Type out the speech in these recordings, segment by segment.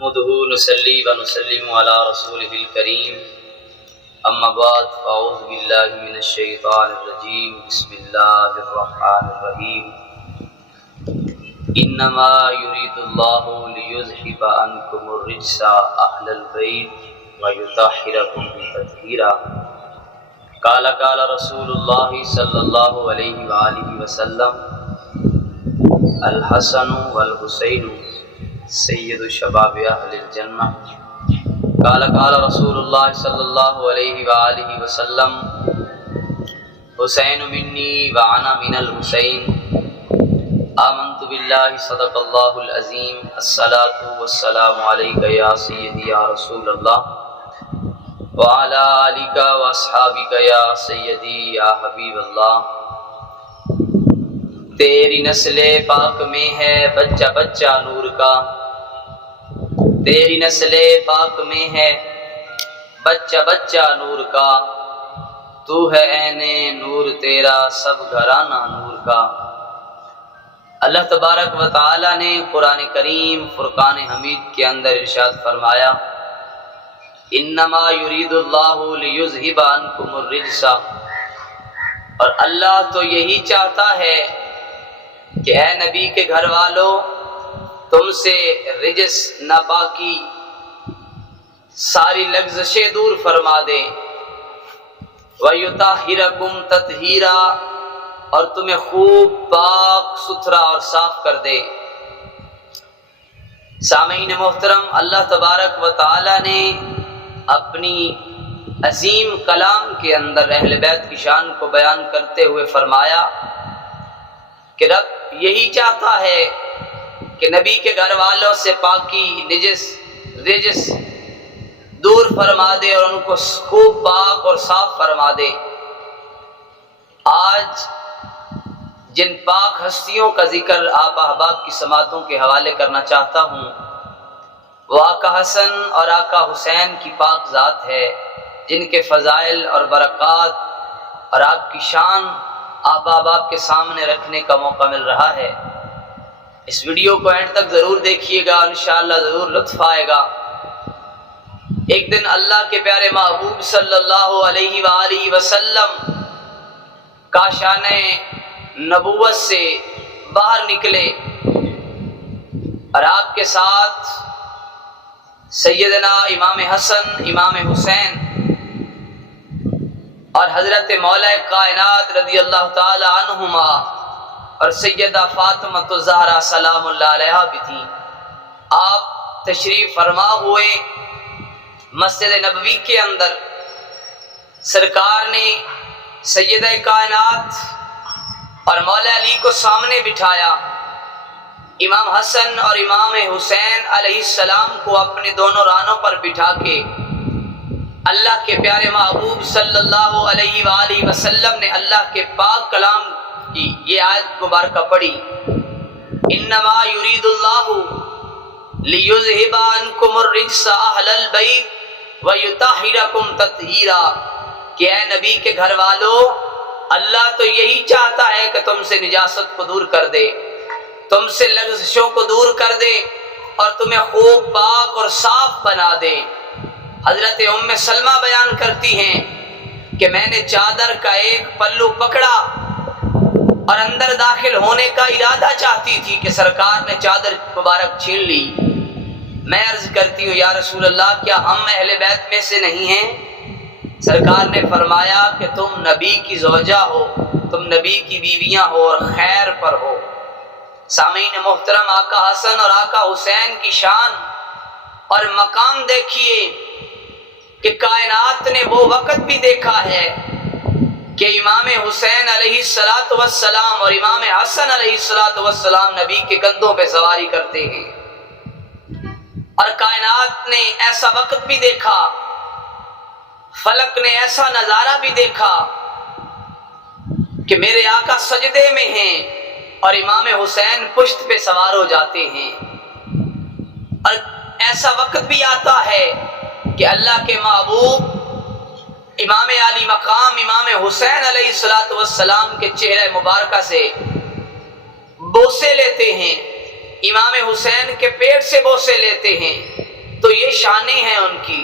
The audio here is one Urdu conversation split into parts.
نحمده نصلي ونسلم على رسوله الكريم اما بعد فاعوذ بالله من الشيطان الرجيم بسم الله الرحمن الرحيم انما يريد الله ليذهب عنكم الرجس اهل البيت ويطهركم تطهيرا قال رسول الله صلى الله عليه وآله وسلم الحسن والحسين سید شباب اہل الجنہ قال رسول اللہ صلی اللہ علیہ وآلہ وسلم حسین منی وانا من الحسین آمنت باللہ صدق اللہ العظیم الصلاة والسلام علیک یا سیدی یا رسول اللہ وعلی آلک واصحابک یا سیدی یا حبیب اللہ۔ تیری نسل پاک میں ہے بچہ بچہ نور کا، تیری نسل پاک میں ہے بچہ بچہ نور کا، تو ہے عین نور تیرا سب گھرانہ نور کا۔ اللہ تبارک و تعالی نے قرآن کریم فرقان حمید کے اندر ارشاد فرمایا انما یرید اللہ لیذھب عنکم الرجس، اور اللہ تو یہی چاہتا ہے کہ اے نبی کے گھر والوں تم سے رجس ناپاکی ساری لغزشیں دور فرما دے، وَيُطَهِّرَكُمْ تَطْهِيرًا، اور تمہیں خوب پاک ستھرا اور صاف کر دے۔ سامعین محترم، اللہ تبارک و تعالی نے اپنی عظیم کلام کے اندر اہل بیت کی شان کو بیان کرتے ہوئے فرمایا کہ رب یہی چاہتا ہے کہ نبی کے گھر والوں سے پاکی رجس دور فرما دے اور ان کو خوب پاک اور صاف فرما دے۔ آج جن پاک ہستیوں کا ذکر آپ احباب کی سماعتوں کے حوالے کرنا چاہتا ہوں وہ آقا حسن اور آقا حسین کی پاک ذات ہے، جن کے فضائل اور برکات اور آپ کی شان آپ احباب کے سامنے رکھنے کا موقع مل رہا ہے۔ اس ویڈیو کو اینڈ تک ضرور دیکھیے گا، انشاءاللہ ضرور لطف آئے گا۔ ایک دن اللہ کے پیارے محبوب صلی اللہ علیہ وآلہ وسلم کاشان نبوت سے باہر نکلے اور آپ کے ساتھ سیدنا امام حسن، امام حسین اور حضرت مولا کائنات رضی اللہ تعالی عنہما اور سیدہ فاطمہ الزہرا سلام اللہ علیہا بھی تھی۔ آپ تشریف فرما ہوئے مسجد نبوی کے اندر، سرکار نے سیدہ کائنات اور مولا علی کو سامنے بٹھایا، امام حسن اور امام حسین علیہ السلام کو اپنے دونوں رانوں پر بٹھا کے اللہ کے پیارے محبوب صلی اللہ علیہ وآلہ وسلم نے اللہ کے پاک کلام کی یہ آیت مبارکہ پڑھی انما یرید اللہ لیذھب عنکم الرجس اہل البیت ویطہرکم تطہیرا، کہ اے نبی کے گھر والو اللہ تو یہی چاہتا ہے کہ تم سے نجاست کو دور کر دے، تم سے لغزشوں کو دور کر دے اور تمہیں خوب پاک اور صاف بنا دے۔ حضرت ام سلمہ بیان کرتی ہیں کہ میں نے چادر کا ایک پلو پکڑا اور اندر داخل ہونے کا ارادہ چاہتی تھی کہ سرکار نے چادر مبارک چھین لی۔ میں عرض کرتی ہوں یا رسول اللہ کیا ہم اہل بیت میں سے نہیں ہیں؟ سرکار نے فرمایا کہ تم نبی کی زوجہ ہو، تم نبی کی بیویاں ہو اور خیر پر ہو۔ سامعین محترم، آقا حسن اور آقا حسین کی شان اور مقام دیکھیے کہ کائنات نے وہ وقت بھی دیکھا ہے کہ امام حسین علیہ السلام اور امام حسن علیہ السلام نبی کے کندھوں پہ سواری کرتے ہیں، اور کائنات نے ایسا وقت بھی دیکھا، فلک نے ایسا نظارہ بھی دیکھا کہ میرے آقا سجدے میں ہیں اور امام حسین پشت پہ سوار ہو جاتے ہیں، اور ایسا وقت بھی آتا ہے کہ اللہ کے محبوب امام علی مقام امام حسین علیہ السلام کے چہرے مبارکہ سے بوسے لیتے ہیں امام حسین کے پیٹ سے بوسے لیتے ہیں، تو یہ شانیں ہیں ان کی،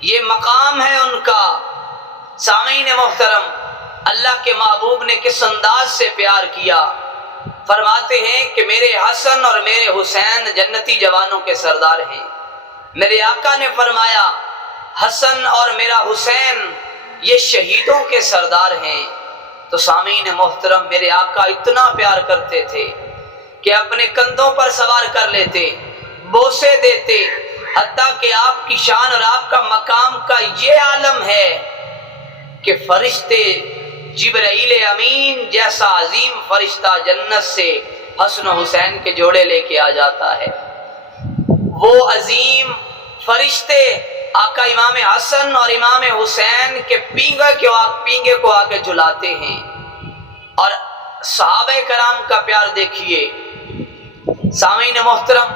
یہ مقام ہے ان کا۔ سامعین محترم، اللہ کے محبوب نے کس انداز سے پیار کیا، فرماتے ہیں کہ میرے حسن اور میرے حسین جنتی جوانوں کے سردار ہیں۔ میرے آقا نے فرمایا حسن اور میرا حسین یہ شہیدوں کے سردار ہیں۔ تو سامعین محترم، میرے آقا اتنا پیار کرتے تھے کہ اپنے کندھوں پر سوار کر لیتے، بوسے دیتے، حتیٰ کہ آپ کی شان اور آپ کا مقام کا یہ عالم ہے کہ فرشتے جبرائیل امین جیسا عظیم فرشتہ جنت سے حسن و حسین کے جوڑے لے کے آ جاتا ہے۔ وہ عظیم فرشتے آقا امام حسن اور امام حسین کے پینگے کو آگے جلاتے ہیں۔ اور صحابہ کرام کا پیار دیکھیے۔ سامعین محترم،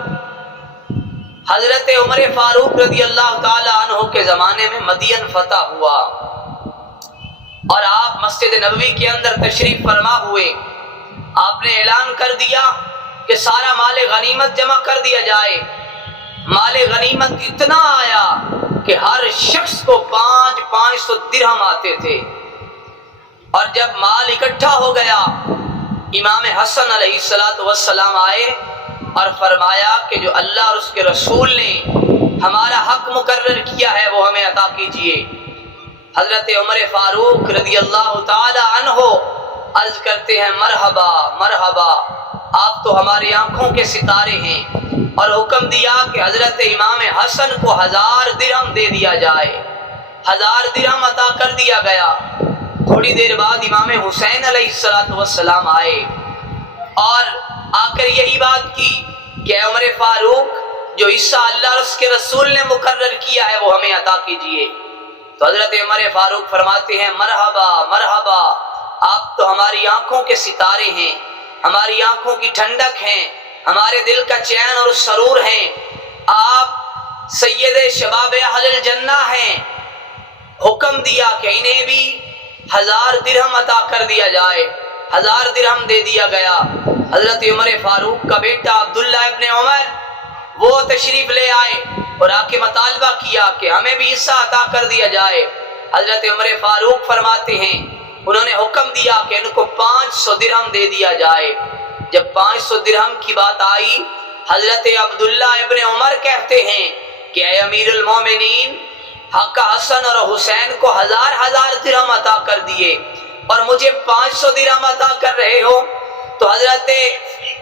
حضرت عمر فاروق رضی اللہ تعالی عنہ کے زمانے میں مدین فتح ہوا اور آپ مسجد نبوی کے اندر تشریف فرما ہوئے۔ آپ نے اعلان کر دیا کہ سارا مال غنیمت جمع کر دیا جائے۔ مال غنیمت اتنا آیا کہ ہر شخص کو 500 درہم آتے تھے۔ اور جب مال اکٹھا ہو گیا، امام حسن علیہ السلام آئے اور فرمایا کہ جو اللہ اور اس کے رسول نے ہمارا حق مقرر کیا ہے وہ ہمیں عطا کیجیے۔ حضرت عمر فاروق رضی اللہ تعالی عنہ عرض کرتے ہیں مرحبا مرحبا، آپ تو ہماری آنکھوں کے ستارے ہیں۔ اور حکم دیا کہ حضرت امام حسن کو 1000 درہم دے دیا جائے۔ 1000 درہم عطا کر دیا گیا۔ تھوڑی دیر بعد امام حسین علیہ السلام آئے اور آ کر یہی بات کی کہ عمر فاروق جو حصہ اللہ اور اس کے رسول نے مقرر کیا ہے وہ ہمیں عطا کیجیے۔ تو حضرت عمر فاروق فرماتے ہیں مرحبا مرحبا، آپ تو ہماری آنکھوں کے ستارے ہیں، ہماری آنکھوں کی ٹھنڈک ہیں، ہمارے دل کا چین اور سرور ہیں، آپ سید شباب اہل الجنہ ہیں۔ حکم دیا کہ انہیں بھی 1000 درہم عطا کر دیا جائے۔ 1000 درہم دے دیا گیا۔ حضرت عمر فاروق کا بیٹا عبداللہ ابن عمر وہ تشریف لے آئے اور آ کے مطالبہ کیا کہ ہمیں بھی حصہ عطا کر دیا جائے۔ حضرت عمر فاروق فرماتے ہیں انہوں نے حکم دیا کہ ان کو 500 درہم دے دیا جائے۔ جب 500 درہم کی بات آئی، حضرت عبداللہ ابن عمر کہتے ہیں کہ اے امیر المومنین، آقا حسن اور حسین کو 1000 درہم عطا کر دیے اور مجھے 500 درہم عطا کر رہے ہو۔ تو حضرت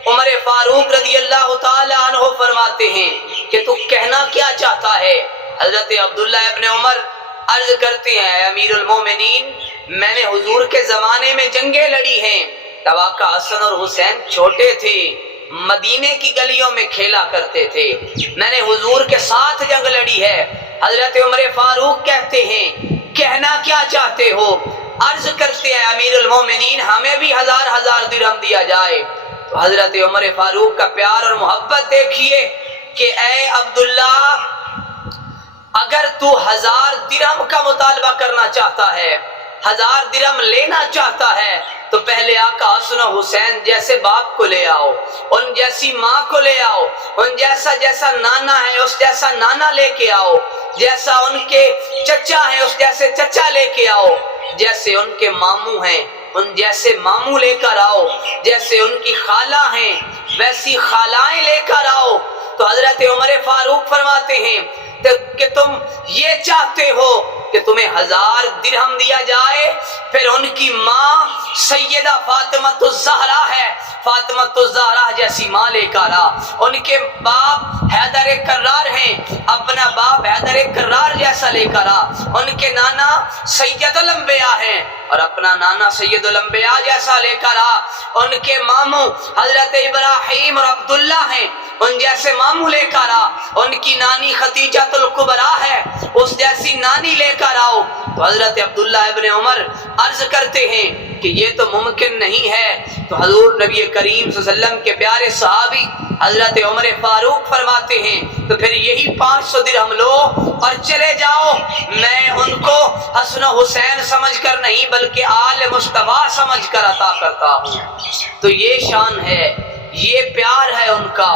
عمر فاروق رضی اللہ تعالی عنہ فرماتے ہیں کہ تو کہنا کیا چاہتا ہے؟ حضرت عبداللہ ابن عمر عرض کرتے ہیں اے امیر المومنین، میں نے حضور کے زمانے میں جنگیں لڑی ہیں، تب آقا حسن اور حسین چھوٹے تھے، مدینے کی گلیوں میں کھیلا کرتے تھے، میں نے حضور کے ساتھ جنگ لڑی ہے۔ حضرت عمر فاروق کہتے ہیں کہنا کیا چاہتے ہو؟ عرض کرتے ہیں امیر المومنین ہمیں بھی 1000 درہم دیا جائے۔ تو حضرت عمر فاروق کا پیار اور محبت دیکھیے کہ اے عبداللہ، اگر تو 1000 درہم کا مطالبہ کرنا چاہتا ہے، 1000 درہم لینا چاہتا ہے، تو پہلے آقا حسن و حسین جیسے باپ کو لے آؤ، ان جیسی ماں کو لے آؤ، ان جیسا نانا ہے اس جیسا نانا لے کے آؤ، جیسا ان کے چچا ہے اس جیسے چچا لے کے آؤ، جیسے ان کے ماموں ہیں ان جیسے ماموں لے کر آؤ، جیسے ان کی خالہ ہیں ویسی خالائیں لے کر آؤ۔ تو حضرت عمر فاروق فرماتے ہیں کہ تم یہ چاہتے ہو کہ تمہیں 1000 درہم دیا جائے، پھر ان کی ماں سیدہ فاطمۃ الزہرا ہے، فاطمۃ الزہرا جیسی ماں لے کر آ، ان کے باپ حیدر کرار ہیں، اپنا باپ حیدر کرار جیسا لے کر آ، ان کے نانا سید الانبیاء ہیں اور اپنا نانا سید الانبیاء جیسا لے کر آ، ان کے ماموں حضرت ابراہیم اور عبداللہ ہیں، ان جیسے ماموں لے کر آ، ان کی نانی ختیجہ الکبریٰ ہے اس جیسی نانی لے کر آؤ۔ تو حضرت عبداللہ ابن عمر عرض کرتے ہیں کہ یہ تو ممکن نہیں ہے۔ تو حضور نبی کریم صلی اللہ علیہ وسلم کے پیارے صحابی حضرت عمر فاروق فرماتے ہیں تو پھر یہی 500 درہم لو اور چلے جاؤ، میں ان کو حسن و حسین سمجھ کر نہیں بلکہ آل مصطفیٰ سمجھ کر عطا کرتا ہوں۔ تو یہ شان ہے یہ پیار ہے ان کا۔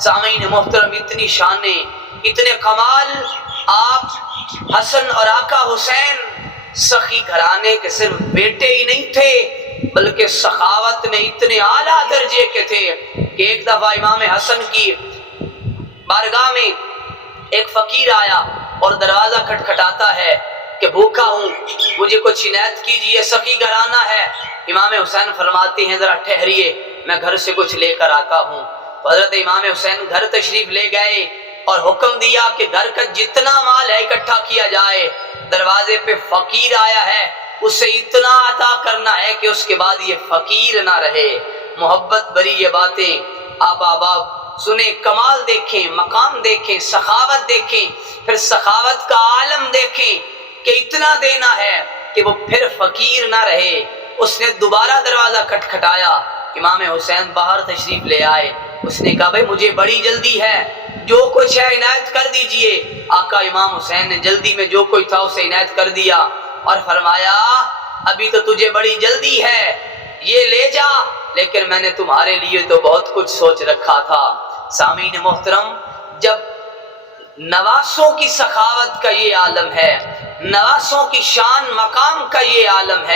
سامعین محترم، اتنی شانیں، اتنے کمال۔ آپ حسن اور آقا حسین سخی گھرانے کے صرف بیٹے ہی نہیں تھے بلکہ سخاوت میں اتنے اعلیٰ درجے کے تھے کہ ایک دفعہ امام حسن کی بارگاہ میں ایک فقیر آیا اور دروازہ کھٹکھٹاتا ہے کہ بھوکا ہوں، مجھے کچھ عنایت کیجیے، سخی گھرانہ ہے۔ امام حسین فرماتے ہیں ذرا ٹھہریے، میں گھر سے کچھ لے کر آتا ہوں۔ تو حضرت امام حسین گھر تشریف لے گئے اور حکم دیا کہ گھر کا جتنا مال ہے اکٹھا کیا جائے، دروازے پہ فقیر آیا ہے اسے اتنا عطا کرنا ہے کہ اس کے بعد یہ فقیر نہ رہے۔ محبت بری یہ باتیں آپ احباب سنیں، کمال دیکھیں، مقام دیکھیں، سخاوت دیکھیں، پھر سخاوت کا عالم دیکھیں کہ اتنا دینا ہے کہ وہ پھر فقیر نہ رہے۔ اس نے دوبارہ دروازہ کھٹکھٹایا، امام حسین باہر تشریف لے آئے۔ اس نے کہا بھائی مجھے بڑی جلدی ہے، جو کچھ ہے عنایت کر دیجئے۔ آقا امام حسین نے جلدی میں جو کوئی تھا اسے عنایت کر دیا اور فرمایا ابھی تو تجھے بڑی جلدی ہے، یہ لے جا، لیکن میں نے تمہارے لیے تو بہت کچھ سوچ رکھا تھا۔ سامعین محترم، جب نواسوں کی سخاوت کا یہ عالم ہے، نواسوں کی شان مقام کا یہ عالم ہے،